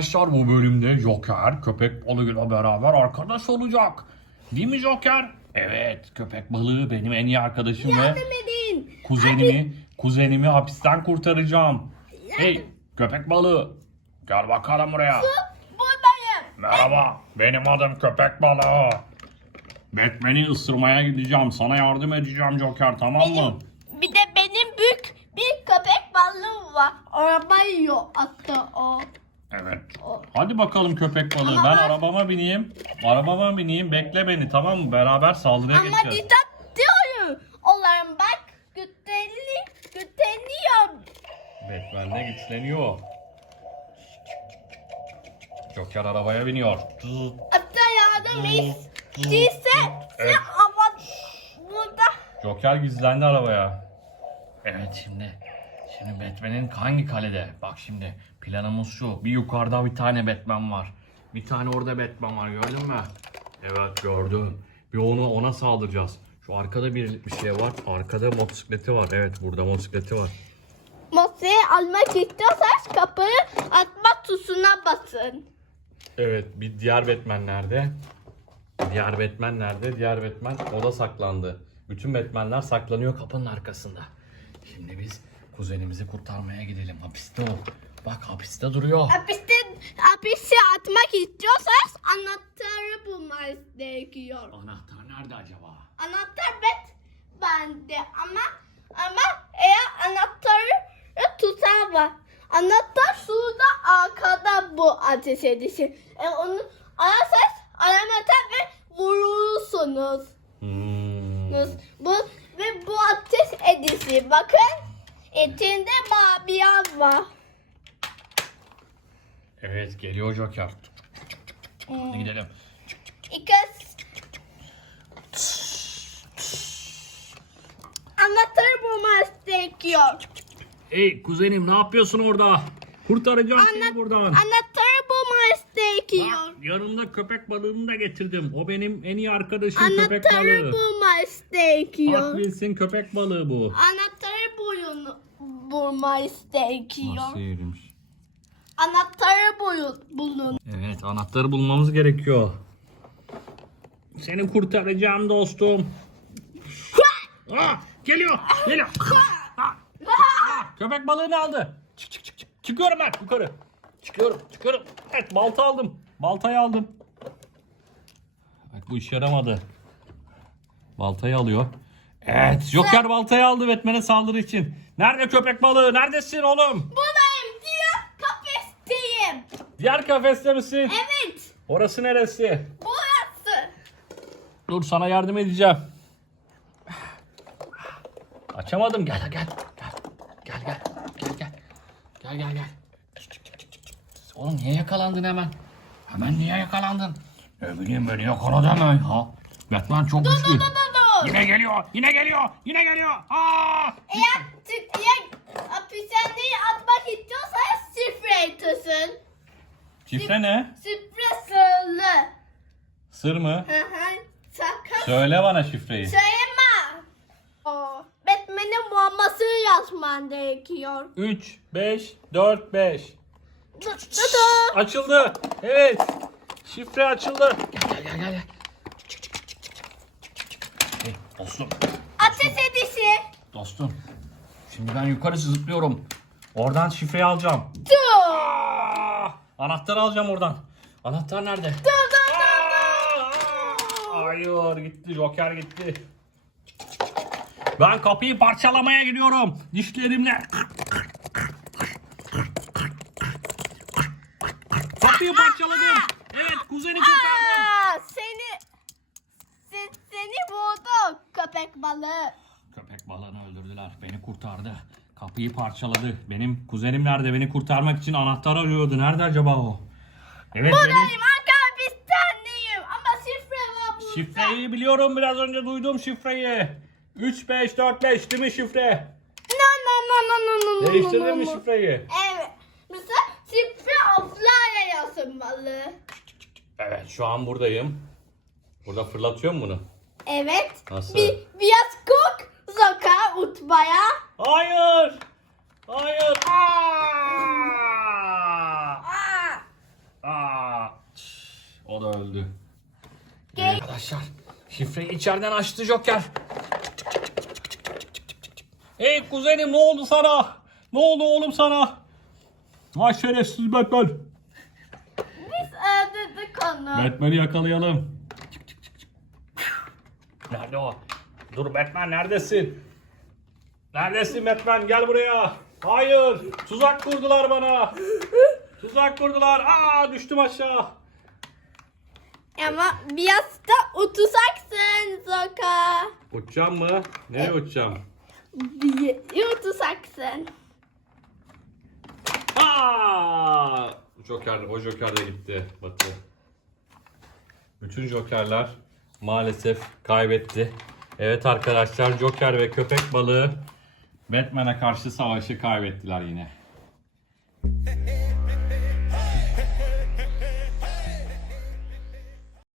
Arkadaşlar bu bölümde Joker köpek balığıyla beraber arkadaş olacak. Değil mi Joker? Evet köpek balığı benim en iyi arkadaşım ve Yardım edin. kuzenimi kuzenimi hapisten kurtaracağım. Hey köpek balığı gel bakalım buraya. Buradayım. Merhaba benim adım köpek balığı. Batman'i ısırmaya gideceğim. Sana yardım edeceğim Joker tamam mı? Bir de benim büyük bir köpek balığı var. Araba yiyor hatta o. Hadi bakalım köpek balığı. Ama ben ben- arabama bineyim. Arabama bineyim. Bekle beni tamam mı? Beraber saldırıya Ama geçeceğiz. dikkat diyorum. Onların bak güteni, güteniyor. Batman de güçleniyor. Joker arabaya biniyor. Hatta yardım istiyse Evet. ama burada. Joker gizlendi arabaya. Evet şimdi. Şimdi Batman'in hangi kalede? Bak şimdi planımız şu. Bir yukarıda bir tane Batman var. Bir tane orada Batman var gördün mü? Evet gördüm. Bir onu ona saldıracağız. Şu arkada bir, bir şey var. Arkada motosikleti var. Evet burada motosikleti var. Masayı almak istiyorsanız kapıyı atma tuşuna basın. Evet bir diğer Batman nerede? Diğer Batman nerede? Diğer Batman o da saklandı. Bütün Batman'ler saklanıyor kapının arkasında. Şimdi biz kuzenimizi kurtarmaya gidelim. Hapiste o. Bak hapiste duruyor. Hapiste, hapise atmak istiyorsanız anahtarı bulmanız gerekiyor. Anahtar nerede acaba? Anahtar bet bende ama ama eğer anahtarı tutar var. Anahtar şurada arkada bu ateş edişi. E onu ararsanız aramata ve vurursunuz. Hmm. Bu ve bu ateş edişi bakın içinde mavi yaz var. Evet geliyor Joker. Hadi gidelim. İki Anahtarı bulmanız gerekiyor. Hey kuzenim ne yapıyorsun orada? Kurtaracağım seni Ana- buradan. Anahtarı bulmanız gerekiyor. Bak, yanımda köpek balığını da getirdim. O benim en iyi arkadaşım köpek Anahtarı balığı. bulmanız gerekiyor. Bak bilsin köpek balığı bu. Anahtarı bulmanız gerekiyor. yerimmiş? Anahtarı bulun, bulun. Evet anahtarı bulmamız gerekiyor. Seni kurtaracağım dostum. Aa, geliyor geliyor. Aa, aa, köpek balığını aldı. Çık çık çık. çık. Çıkıyorum ben yukarı. Çıkıyorum çıkıyorum. Evet balta aldım. Baltayı aldım. Bak bu işe yaramadı. Baltayı alıyor. Evet Joker baltayı aldı Batman'e saldırı için. Nerede köpek balığı? Neredesin oğlum? Buradayım diye kafesteyim. Diğer kafeste misin? Evet, Orası neresi? burası. Dur sana yardım edeceğim. Açamadım. Gel gel. Gel. Gel gel. Gel gel. Gel gel gel. Çık, çık, çık, çık, çık. Oğlum niye yakalandın hemen? Hemen niye yakalandın? Ne bileyim beni yakaladı hemen ha. Batman çok güçlü. Dur dur. Yine geliyor. Yine geliyor. Yine geliyor. Aa! Eğer eğer hapishaneyi atmak istiyorsanız şifreyi tutun. Şifre ne? Şifre sırlı. Sır mı? Hı hı. Sakın Söyle bana şifreyi. söyleme. O, Batman'in bombasını yazman gerekiyor. 3, 5, 4, 5. Dur dur dur. Açıldı. Evet. Şifre açıldı. Gel gel gel gel. Dostum. Ateş edişi. Dostum. Şimdi ben yukarı zıplıyorum. Oradan şifreyi alacağım. Dur. Aa! Anahtarı alacağım oradan. Anahtar nerede? Dur dur dur. Hayır gitti. Joker gitti. Ben kapıyı parçalamaya gidiyorum. Dişlerimle. Kapıyı parçaladım. Evet kuzeni kurtardım. Aa, seni se- seni vurdu köpek balığı. Köpek balığını öldürdüler. Beni kurtardı. Kapıyı parçaladı. Benim kuzenim nerede? Beni kurtarmak için anahtar arıyordu. Nerede acaba o? Evet Buradayım arka hapishaneyim ama şifre var burada. şifreyi biliyorum. Biraz önce duydum şifreyi. 3 5 4 5 değil mi şifre? No no no no no no no. Değiştirdin mi şifreyi? Evet. Mesela şifre offline yazılmalı. Evet şu an buradayım. Burada fırlatıyor mu bunu? Evet. Nasıl? Bir, biraz kok zoka utbaya. Hayır. Hayır. Aa! Aa! Aa! O da öldü. Ge arkadaşlar şifreyi içeriden açtı Joker. Hey kuzenim ne oldu sana? Ne oldu oğlum sana? Vay şerefsiz Batman. Biz öldürdük onu. Batman'i yakalayalım. Nerede o? Dur Batman neredesin? Neredesin Batman? Gel buraya. Hayır. Tuzak kurdular bana. Tuzak kurdular. Aa düştüm aşağı. Ama biraz da utusaksın Zoka. Uçacağım mı? Nereye uçacağım? Bir utusaksın. Aa! Joker, o Joker de gitti. Batı. Bütün Jokerler maalesef kaybetti. Evet arkadaşlar Joker ve köpek balığı Batman'a karşı savaşı kaybettiler yine.